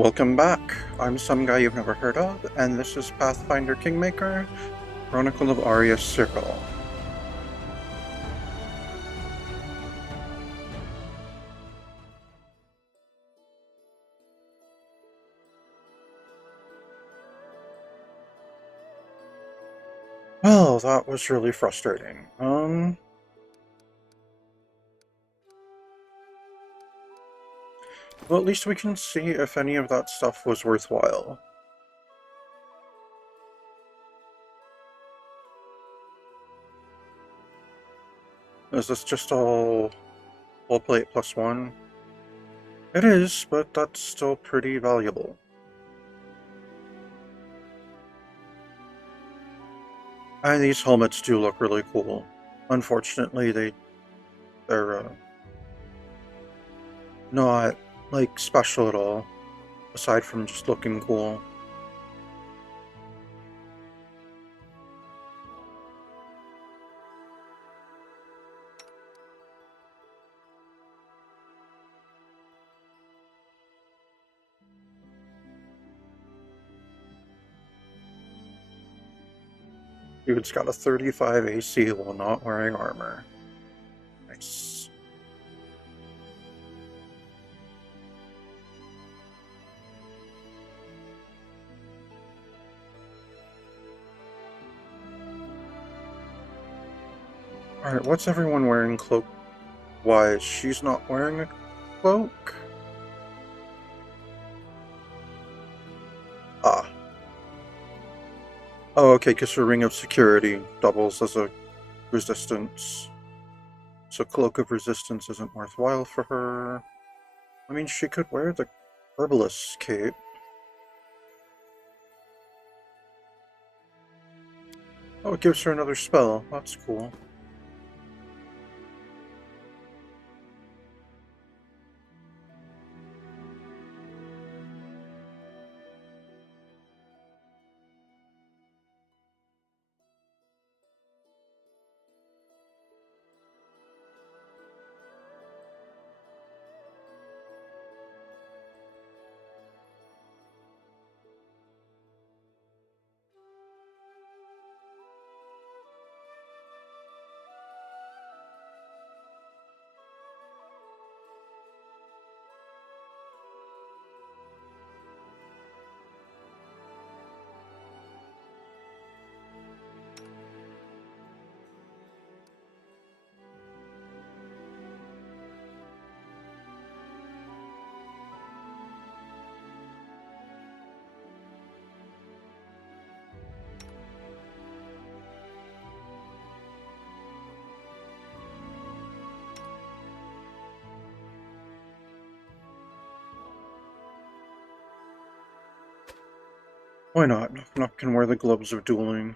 Welcome back. I'm some guy you've never heard of, and this is Pathfinder Kingmaker, Chronicle of Arya's Circle. Well, that was really frustrating. Well, at least we can see if any of that stuff was worthwhile. Is this just all plate +1? It is, but that's still pretty valuable. And these helmets do look really cool. Unfortunately, they're not like special at all, aside from just looking cool. Dude's got a 35 AC while not wearing armor. Nice. Alright, what's everyone wearing cloak-wise? She's not wearing a cloak? Ah. Oh, okay, because her Ring of Security doubles as a resistance. So Cloak of Resistance isn't worthwhile for her. I mean, she could wear the Herbalist's cape. Oh, it gives her another spell. That's cool. Why not? Knock can wear the gloves of dueling.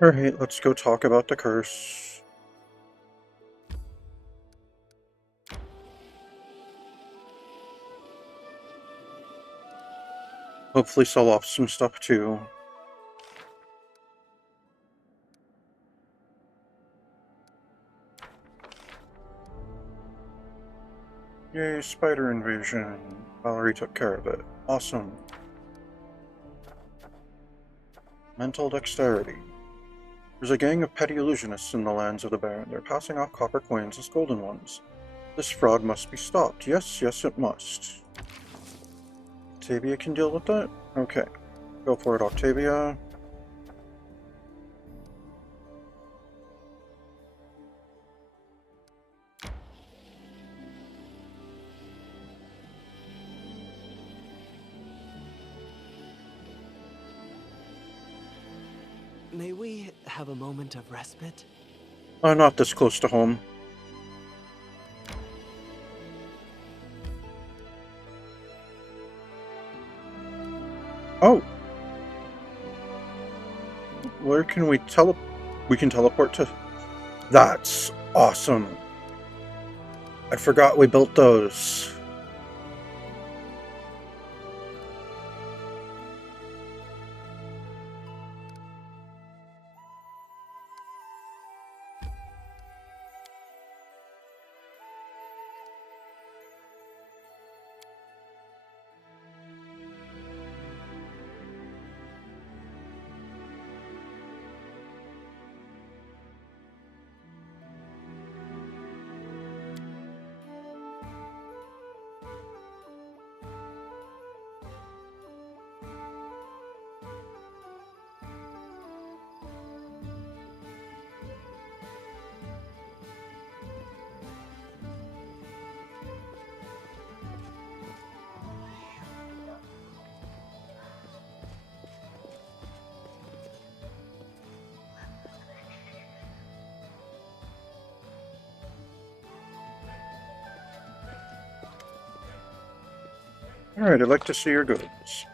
Alright, let's go talk about the curse. Hopefully sell off some stuff too. Yay, spider invasion. Valerie took care of it. Awesome. Mental dexterity. There's a gang of petty illusionists in the lands of the Baron. They're passing off copper coins as golden ones. This fraud must be stopped. Yes, yes, it must. Octavia can deal with that? Okay. Go for it, Octavia. May we have a moment of respite? Not this close to home. Oh! Where can we We can teleport to... That's awesome! I forgot we built those. Alright, I'd like to see your goods.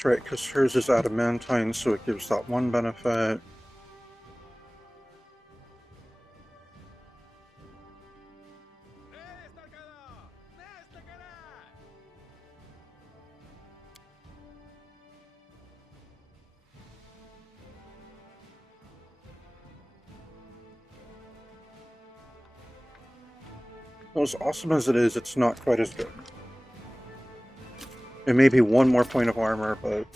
That's right, because hers is adamantine, so it gives that one benefit. Well, as awesome as it is, it's not quite as good. It may be one more point of armor, but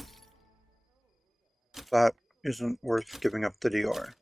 that isn't worth giving up the DR.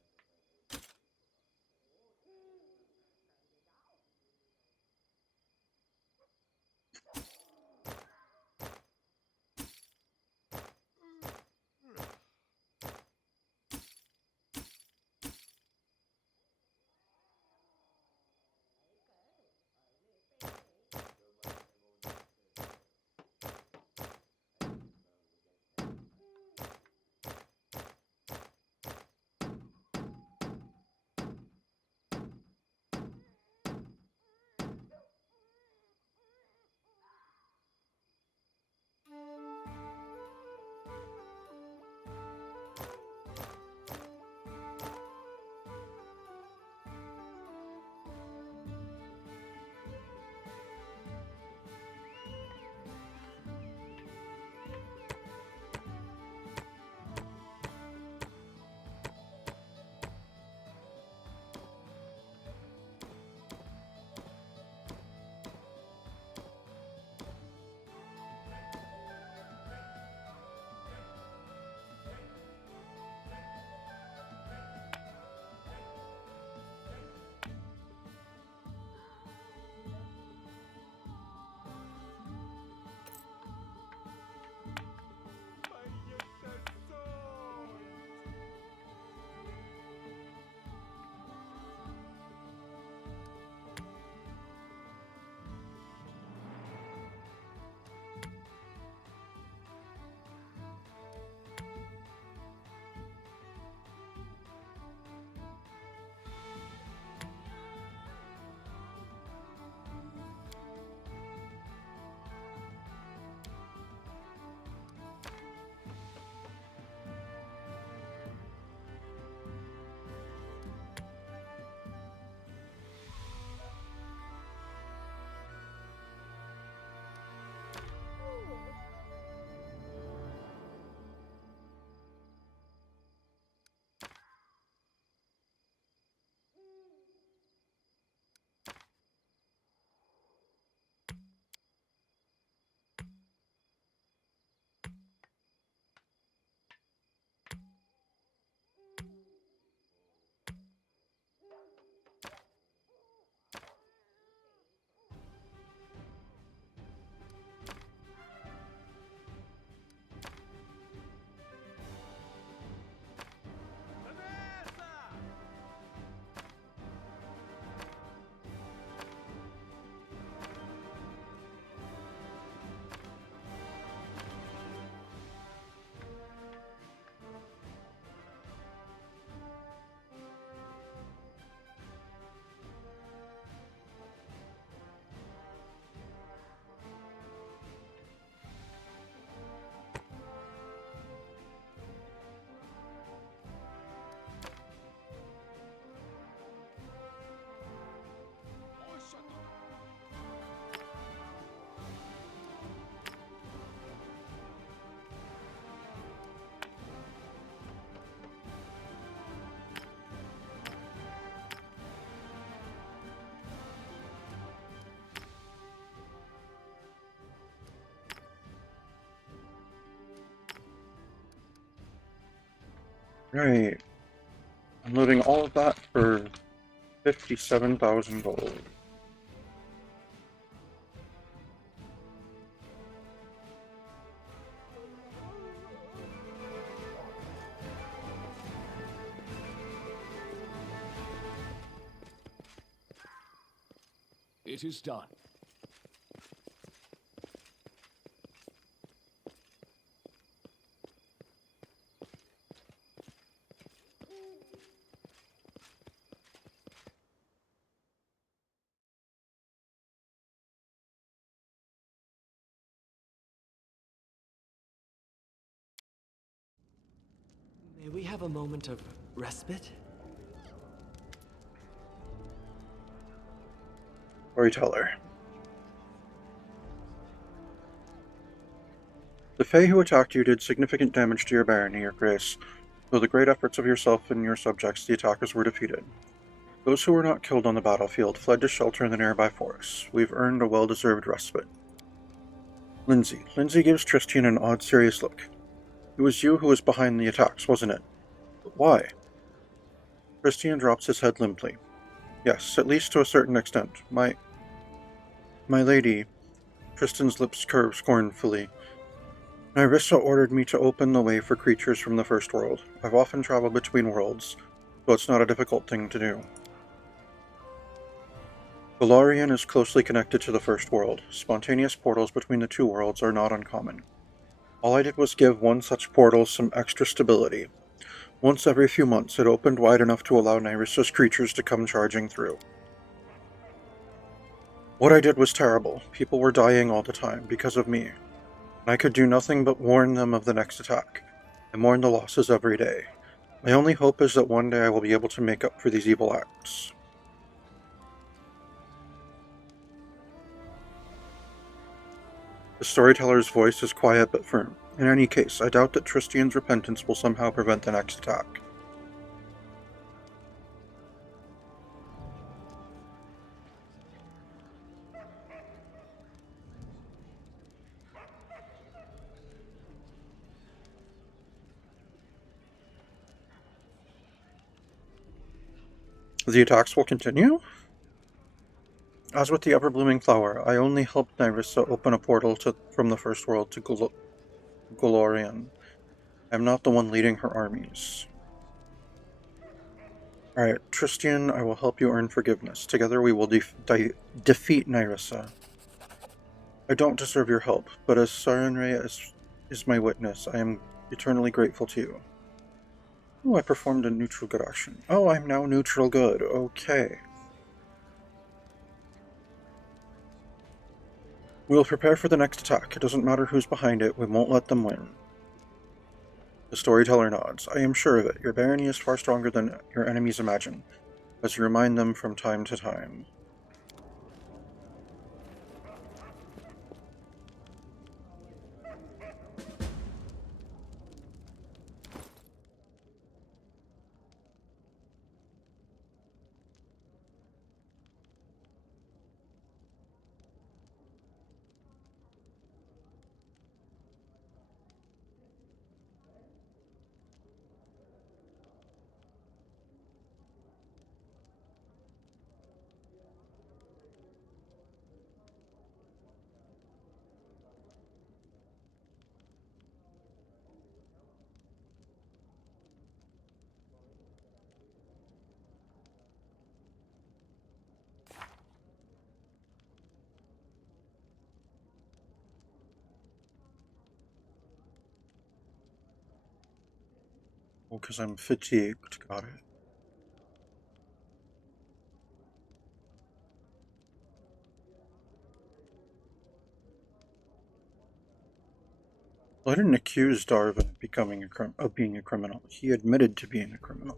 Right. I'm loading all of that for 57,000 gold. It is done. May we have a moment of respite? Storyteller. The Fae who attacked you did significant damage to your barony, Your Grace. Through the great efforts of yourself and your subjects, the attackers were defeated. Those who were not killed on the battlefield fled to shelter in the nearby forests. We've earned a well-deserved respite. Lindsay. Lindsay gives Tristian an odd, serious look. It was you who was behind the attacks, wasn't it? But why? Christian drops his head limply. Yes, at least to a certain extent. My lady, Tristan's lips curve scornfully. Nyrissa ordered me to open the way for creatures from the First World. I've often traveled between worlds, so it's not a difficult thing to do. Golarion is closely connected to the First World. Spontaneous portals between the two worlds are not uncommon. All I did was give one such portal some extra stability. Once every few months, it opened wide enough to allow Nyrissa's creatures to come charging through. What I did was terrible. People were dying all the time, because of me. And I could do nothing but warn them of the next attack. I mourn the losses every day. My only hope is that one day I will be able to make up for these evil acts. The storyteller's voice is quiet but firm. In any case, I doubt that Tristian's repentance will somehow prevent the next attack. The attacks will continue? As with the ever-blooming flower, I only helped Nyrissa open a portal from the First World to Golarion. I am not the one leading her armies. Alright, Tristian, I will help you earn forgiveness. Together we will defeat Nyrissa. I don't deserve your help, but as Sarenrae is my witness, I am eternally grateful to you. Oh, I performed a neutral good action. Oh, I'm now neutral good. Okay. We'll prepare for the next attack. It doesn't matter who's behind it, we won't let them win. The storyteller nods. I am sure of it. Your barony is far stronger than your enemies imagine, as you remind them from time to time. Oh, because I'm fatigued. Got it. Well, I didn't accuse Darvin of being a criminal. He admitted to being a criminal.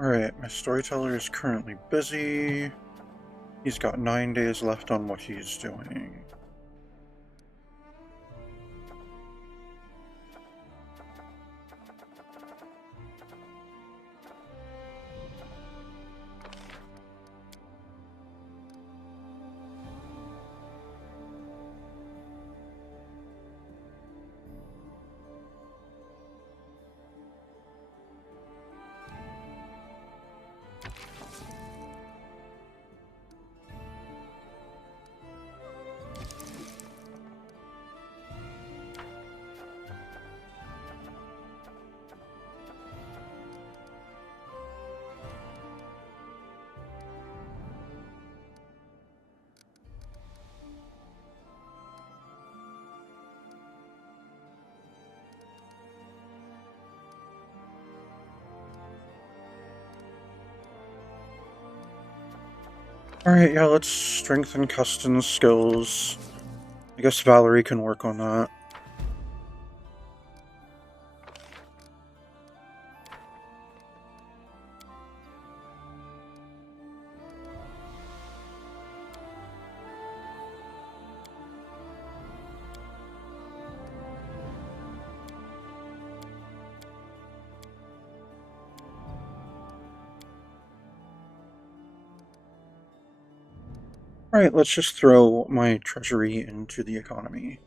Alright, my storyteller is currently busy. He's got 9 days left on what he's doing. Alright, yeah, let's strengthen Custon's skills. I guess Valerie can work on that. Alright, let's just throw my treasury into the economy.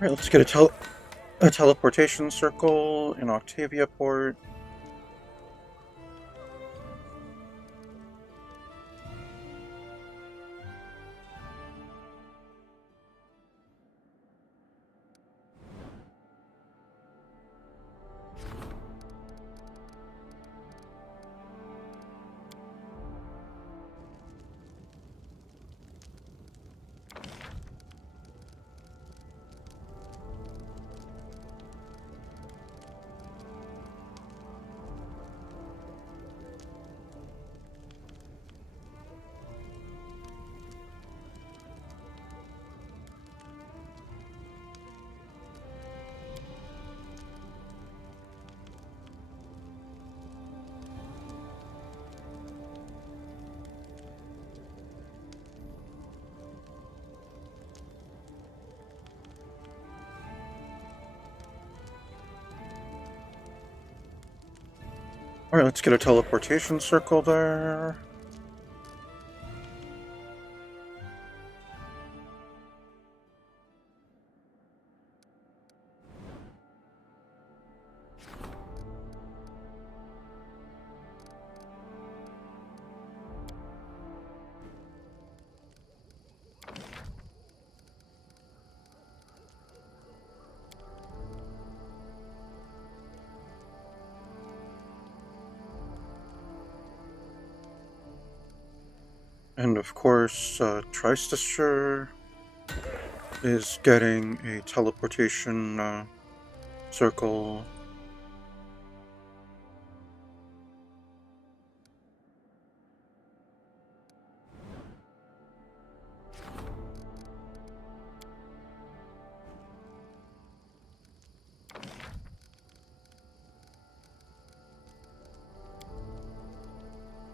Alright, let's get a teleportation circle in Octavia Port. Alright, let's get a teleportation circle there. And of course, Tristasher is getting a teleportation circle.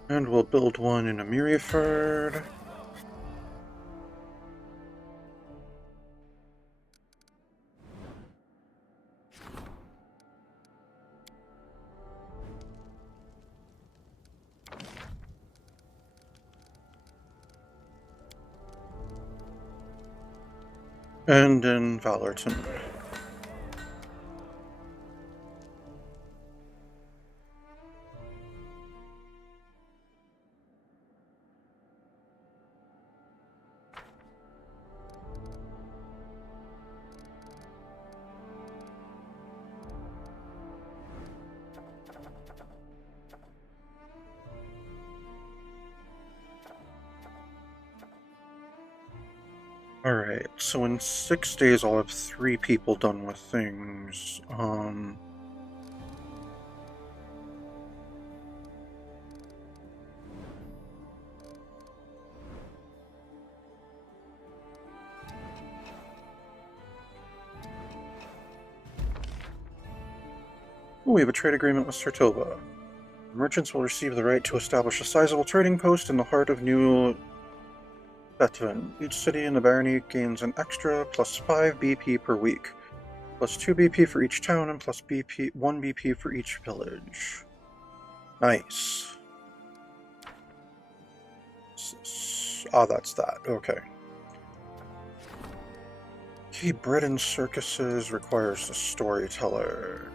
And we'll build one in Amiriaford. And in Valorton. Alright, so in 6 days I'll have 3 people done with things. We have a trade agreement with Sartoba. Merchants will receive the right to establish a sizable trading post in the heart of New Betvin. Each city in the barony gains an extra plus 5 BP per week, plus 2 BP for each town, and plus 1 BP for each village. Nice. Ah, that's that. Okay. Okay, bread and circuses requires the storyteller.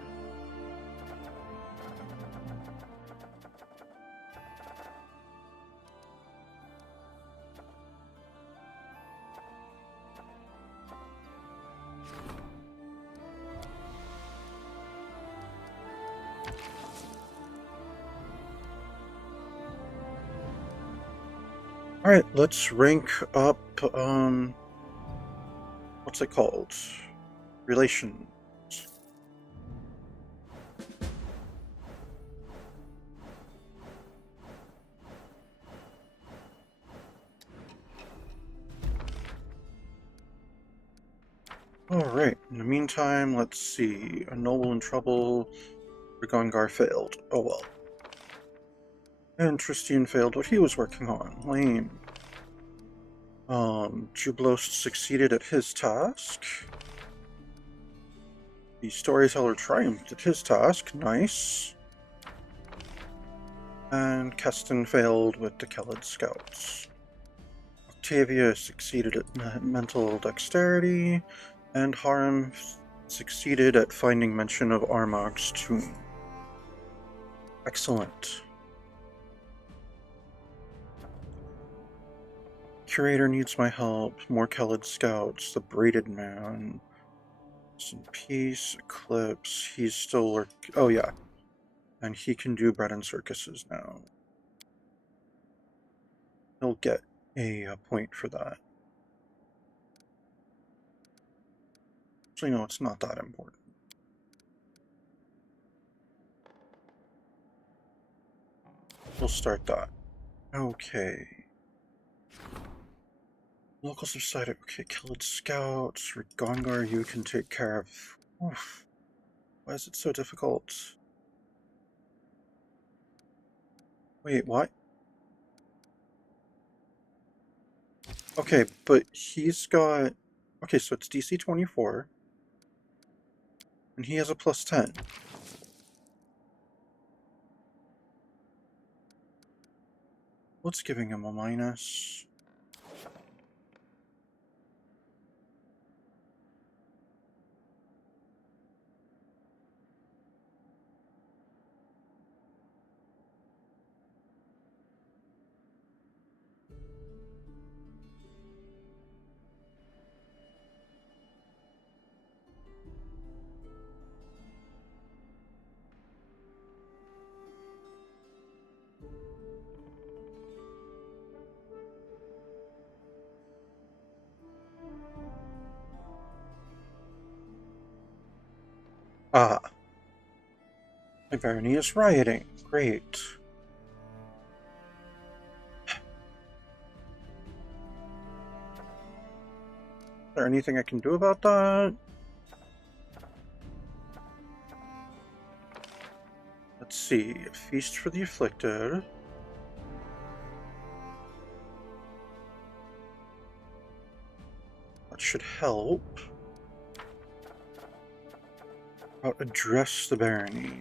Alright, let's rank up, what's it called? Relations. Alright, in the meantime, let's see. A noble in trouble. Rigongar failed. Oh well. And Tristine failed what he was working on. Lame. Jublos succeeded at his task. The storyteller triumphed at his task. Nice. And Keston failed with the Kellid scouts. Octavia succeeded at mental dexterity, and Harem succeeded at finding mention of Armag's tomb. Excellent. Curator needs my help. More Kellid scouts. The Braided Man. Some Peace. Eclipse. He's still oh yeah. And he can do bread and circuses now. He'll get a point for that. Actually, no, it's not that important. We'll start that. Okay. Locals have decided, okay, Kellid scouts, Rigongar you can take care of. Oof. Why is it so difficult? Wait, what? Okay, but he's got... Okay, so it's DC 24. And he has a plus 10. What's giving him a minus? Ah, my barony is rioting. Great. Is there anything I can do about that? Let's see. A feast for the afflicted. That should help. Address the barony.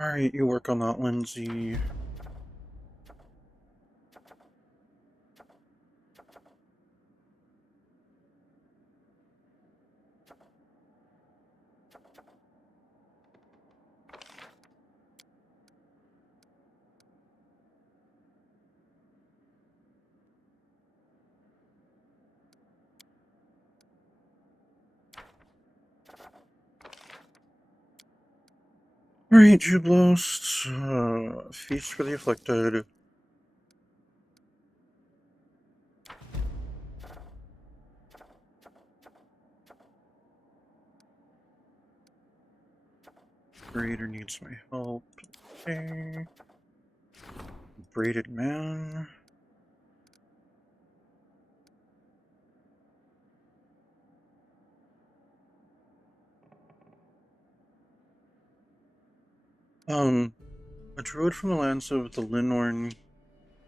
Alright, you work on that, Lindsay. Alright, Jublos. Feast for the Afflicted. Creator needs my help. Okay. Braided Man. A druid from the lands of the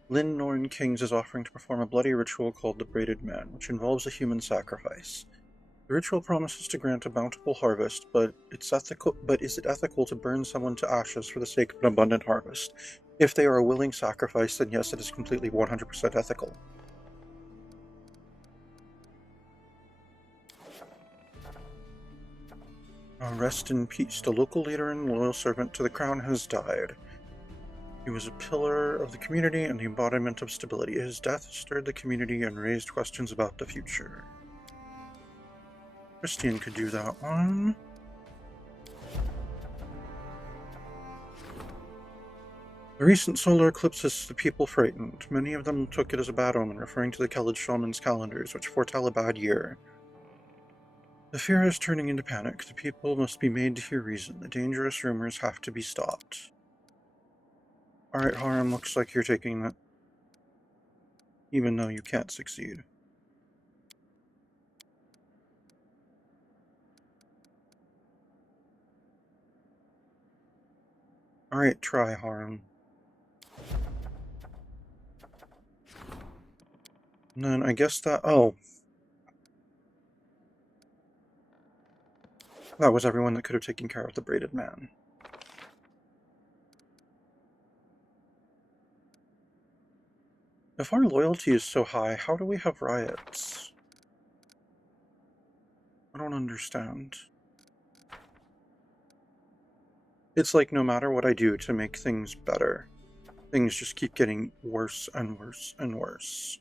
Linnorn Kings is offering to perform a bloody ritual called the Braided Man, which involves a human sacrifice. The ritual promises to grant a bountiful harvest, but is it ethical to burn someone to ashes for the sake of an abundant harvest? If they are a willing sacrifice, then yes, it is completely 100% ethical. Rest in peace. The local leader and loyal servant to the crown has died. He was a pillar of the community and the embodiment of stability. His death stirred the community and raised questions about the future. Christine could do that one. The recent solar eclipse has the people frightened. Many of them took it as a bad omen, referring to the Kellid shaman's calendars, which foretell a bad year. The fear is turning into panic. The people must be made to hear reason. The dangerous rumors have to be stopped. Alright, Harem, looks like you're taking that, even though you can't succeed. Alright, try, Harem. And then I guess that... oh. That was everyone that could have taken care of the Braided Man. If our loyalty is so high, how do we have riots? I don't understand. It's like no matter what I do to make things better, things just keep getting worse and worse and worse.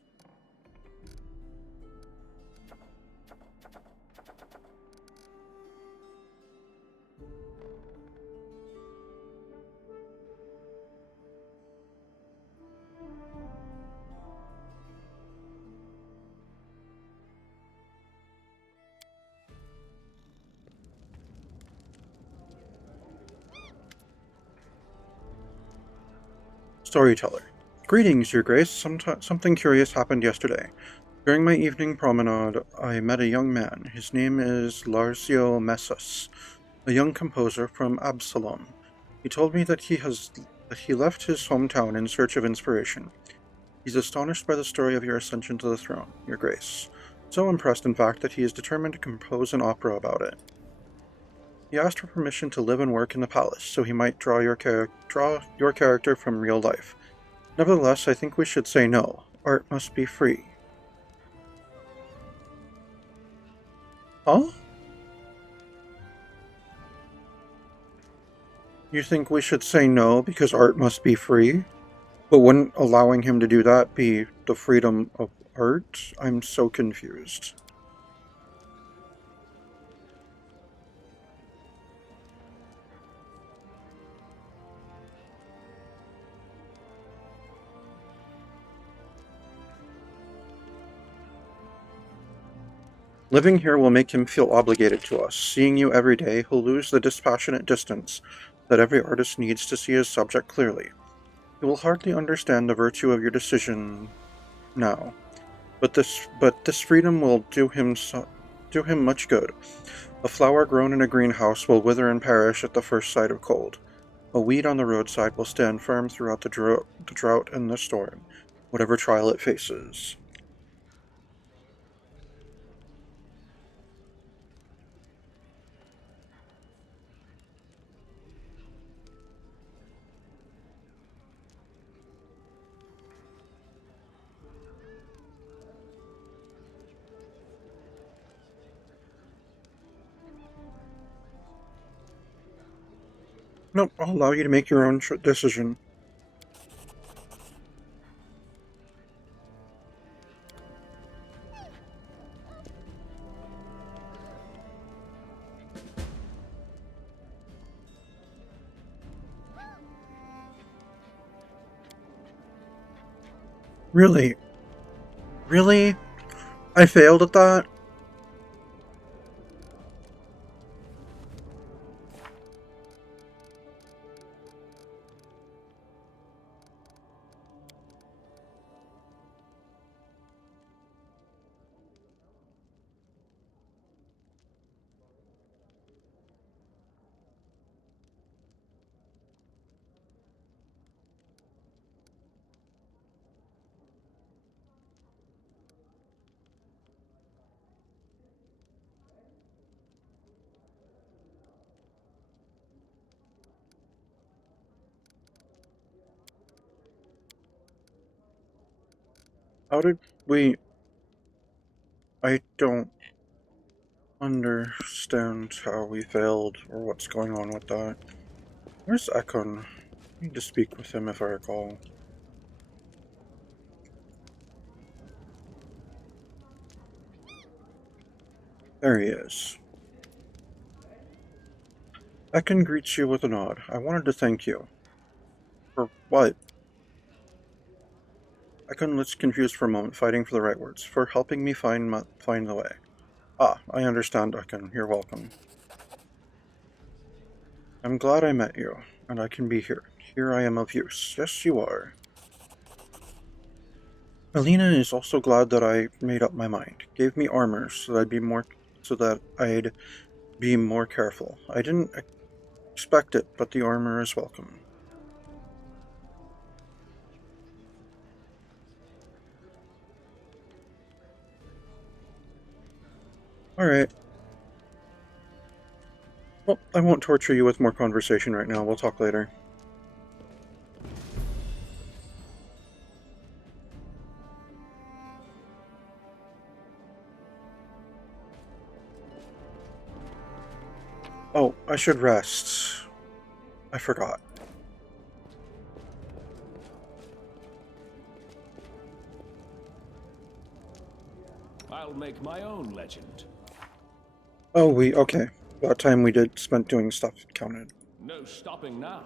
Storyteller. Greetings, Your Grace. Something curious happened yesterday. During my evening promenade, I met a young man. His name is Larzio Messus, a young composer from Absalom. He told me that he left his hometown in search of inspiration. He's astonished by the story of your ascension to the throne, Your Grace. So impressed, in fact, that he is determined to compose an opera about it. He asked for permission to live and work in the palace, so he might draw your character from real life. Nevertheless, I think we should say no. Art must be free. Huh? You think we should say no because art must be free? But wouldn't allowing him to do that be the freedom of art? I'm so confused. Living here will make him feel obligated to us. Seeing you every day, he'll lose the dispassionate distance that every artist needs to see his subject clearly. He will hardly understand the virtue of your decision now. But this freedom will do him much good. A flower grown in a greenhouse will wither and perish at the first sight of cold. A weed on the roadside will stand firm throughout the drought and the storm, whatever trial it faces. Nope, I'll allow you to make your own decision. Really? Really? I failed at that? How did we... I don't understand how we failed or what's going on with that. Where's Ekon? I need to speak with him if I recall. There he is. Ekon greets you with a nod. I wanted to thank you. For what? Ekon looks confused for a moment, fighting for the right words. For helping me find the way. Ah, I understand, Ekon. You're welcome. I'm glad I met you, and I can be here. Here I am of use. Yes, you are. Melina is also glad that I made up my mind. Gave me armor so that I'd be more careful. I didn't expect it, but the armor is welcome. Alright. Well, I won't torture you with more conversation right now. We'll talk later. Oh, I should rest. I forgot. I'll make my own legend. Oh, okay. That time we did spent doing stuff counted. No stopping now.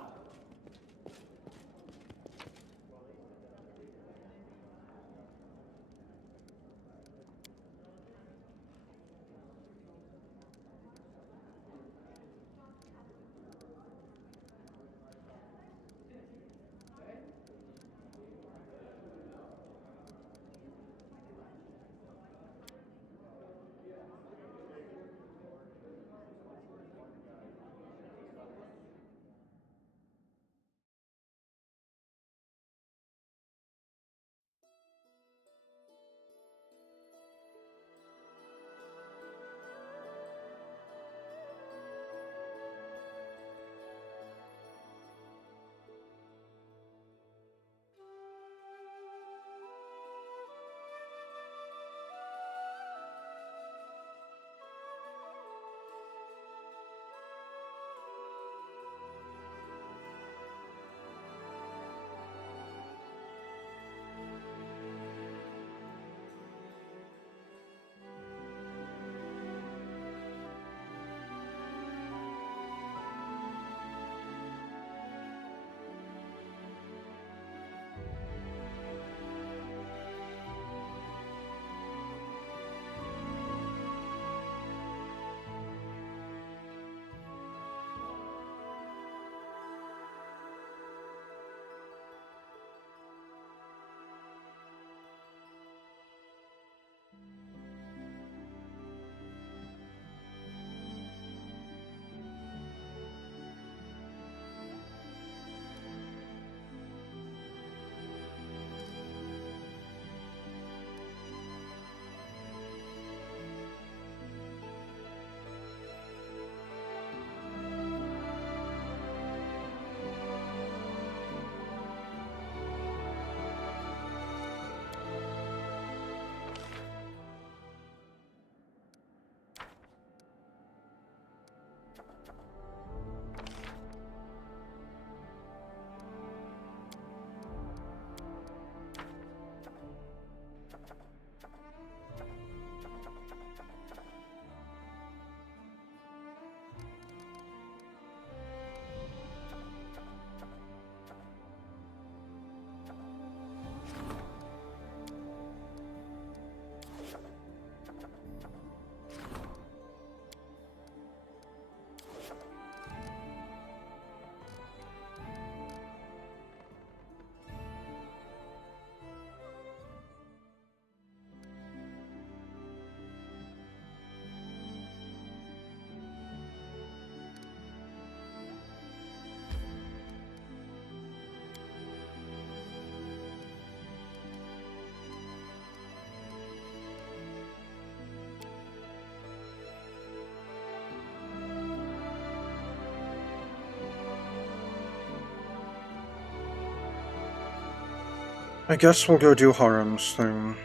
I guess we'll go do Harem's thing.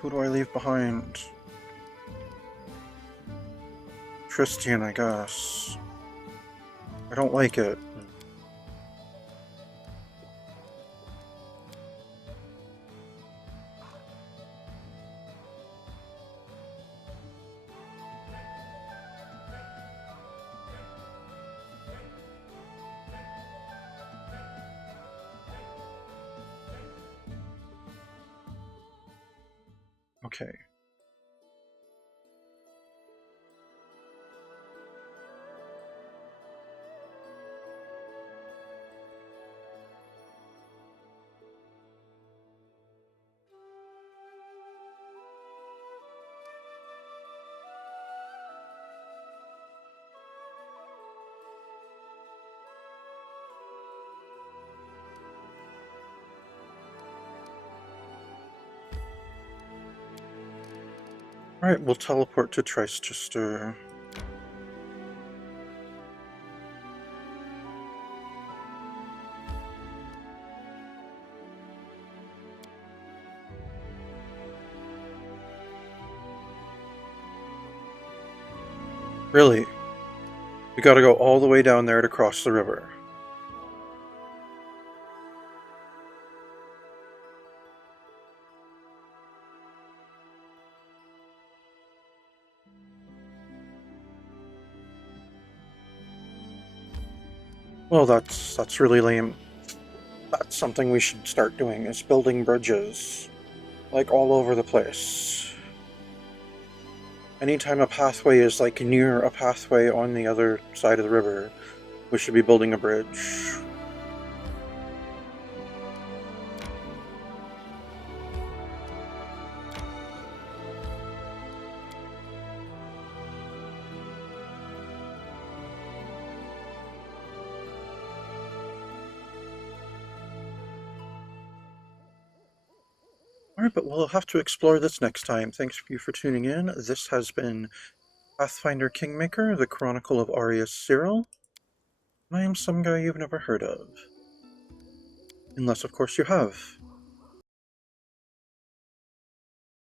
Who do I leave behind? Christian, I guess. I don't like it. Okay. Alright, we'll teleport to Tricester. Really? We gotta go all the way down there to cross the river. Well, that's really lame. That's something we should start doing, is building bridges. Like, all over the place. Anytime a pathway is, like, near a pathway on the other side of the river, we should be building a bridge. Alright, but we'll have to explore this next time. Thanks you for tuning in. This has been Pathfinder Kingmaker, the Chronicle of Arius Cyril. I am some guy you've never heard of. Unless, of course, you have.